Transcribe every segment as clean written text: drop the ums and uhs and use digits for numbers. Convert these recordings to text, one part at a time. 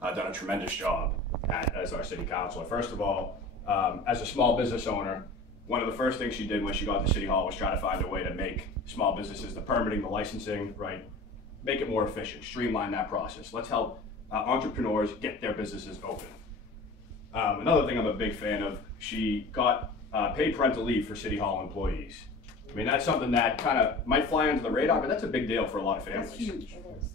done a tremendous job as our city councilor. First of all, as a small business owner, one of the first things she did when she got to City Hall was try to find a way to make small businesses, the permitting, the licensing, right, make it more efficient, streamline that process. Let's help entrepreneurs get their businesses open. Another thing I'm a big fan of, she got paid parental leave for City Hall employees. I mean, that's something that kind of might fly under the radar, but that's a big deal for a lot of families. That's huge. It is.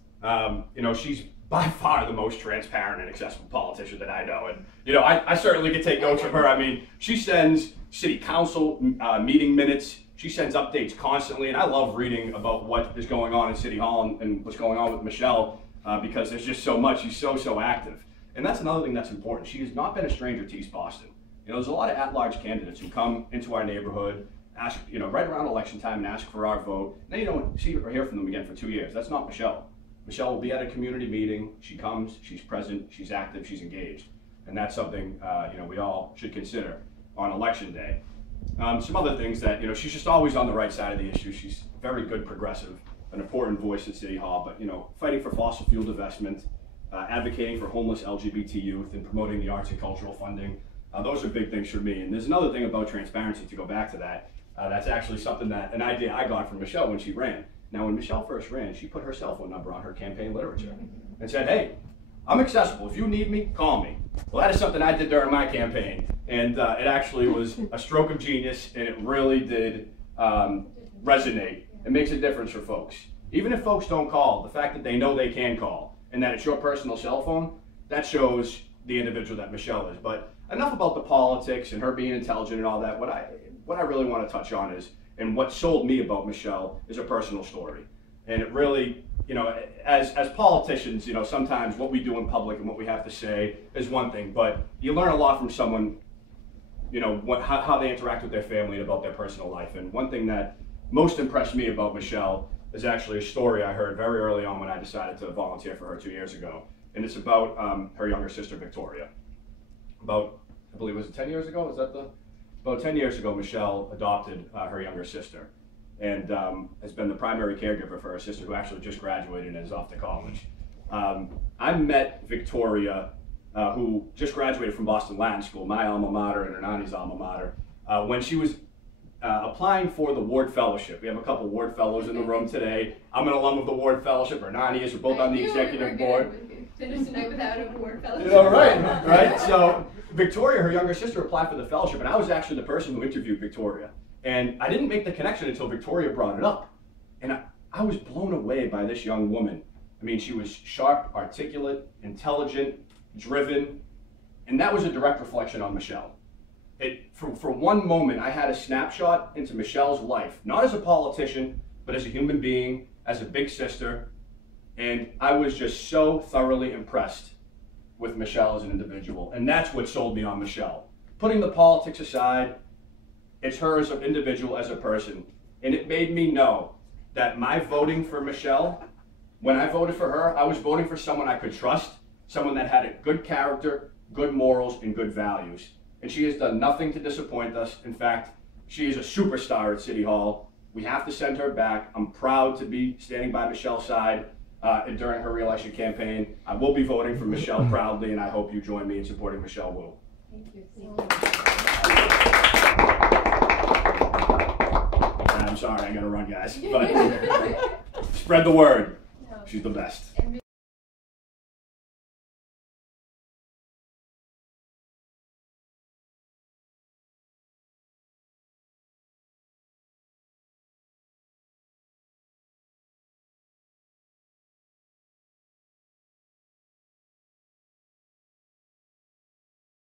You know, she's by far the most transparent and accessible politician that I know. And, you know, I certainly can take notes from her. I mean, she sends city council meeting minutes. She sends updates constantly. And I love reading about what is going on in City Hall and what's going on with Michelle because there's just so much. She's so active. And that's another thing that's important. She has not been a stranger to East Boston. You know, there's a lot of at-large candidates who come into our neighborhood, ask, you know, right around election time and ask for our vote. Then you don't see or hear from them again for 2 years. That's not Michelle. Michelle will be at a community meeting. She comes, she's present, she's active, she's engaged. And that's something, you know, we all should consider on election day. Some other things that, you know, she's just always on the right side of the issue. She's very good progressive, an important voice at City Hall, but, you know, fighting for fossil fuel divestment, advocating for homeless LGBT youth, and promoting the arts and cultural funding. Those are big things for me. And there's another thing about transparency, to go back to that. That's actually something an idea I got from Michelle when she ran. Now, when Michelle first ran, she put her cell phone number on her campaign literature and said, hey, I'm accessible. If you need me, call me. Well, that is something I did during my campaign. And it actually was a stroke of genius, and it really did resonate. It makes a difference for folks. Even if folks don't call, the fact that they know they can call and that it's your personal cell phone, that shows the individual that Michelle is. But enough about the politics and her being intelligent and all that. What I really want to touch on is, and what sold me about Michelle, is her personal story. And it really, you know, as politicians, you know, sometimes what we do in public and what we have to say is one thing, but you learn a lot from someone, you know, how they interact with their family and about their personal life. And one thing that most impressed me about Michelle is actually a story I heard very early on when I decided to volunteer for her 2 years ago. And it's about her younger sister, Victoria. About, I believe, was it 10 years ago? About 10 years ago, Michelle adopted her younger sister and has been the primary caregiver for her sister, who actually just graduated and is off to college. I met Victoria, who just graduated from Boston Latin School, my alma mater and her nanny's alma mater, when she was applying for the Ward Fellowship. We have a couple Ward Fellows in the room today. I'm an alum of the Ward Fellowship. Her nanny is. We're both on the executive board. Finish tonight without a Ward Fellowship. You know, right. So Victoria, her younger sister, applied for the fellowship, and I was actually the person who interviewed Victoria. And I didn't make the connection until Victoria brought it up. And I was blown away by this young woman. I mean, she was sharp, articulate, intelligent, driven, and that was a direct reflection on Michelle. For one moment, I had a snapshot into Michelle's life, not as a politician, but as a human being, as a big sister, and I was just so thoroughly impressed with Michelle as an individual, and that's what sold me on Michelle. Putting the politics aside, it's her as an individual, as a person, and it made me know that my voting for Michelle, when I voted for her, I was voting for someone I could trust, someone that had a good character, good morals, and good values. And she has done nothing to disappoint us. In fact, she is a superstar at City Hall. We have to send her back. I'm proud to be standing by Michelle's side during her re-election campaign. I will be voting for Michelle proudly, and I hope you join me in supporting Michelle Wu. Thank you. I'm sorry, I gotta run, guys. But spread the word. She's the best.